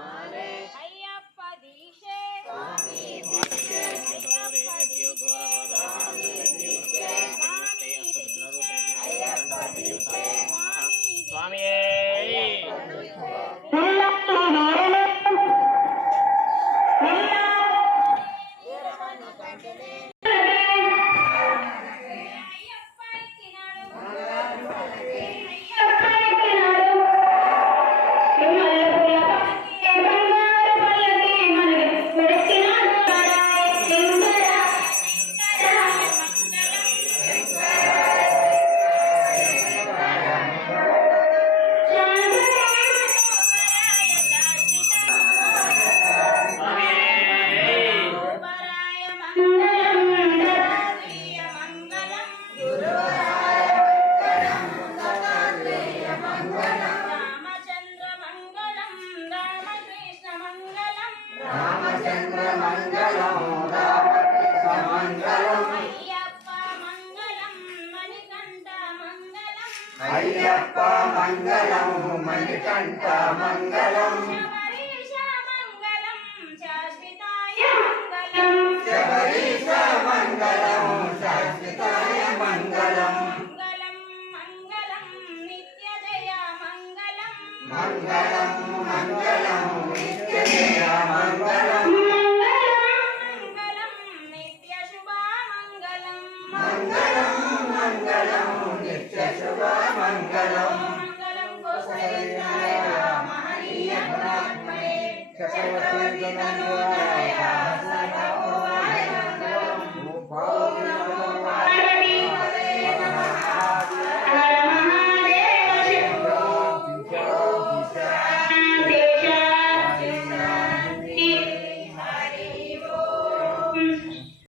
हमारे అయ్యప్ప మంగళం మణికంఠ మంగళం. శబరీశ మంగళం శాశ్వతాయ మంగళం. మంగళం మంగళం. నిత్య శుభమంగళం చక్రవర్తి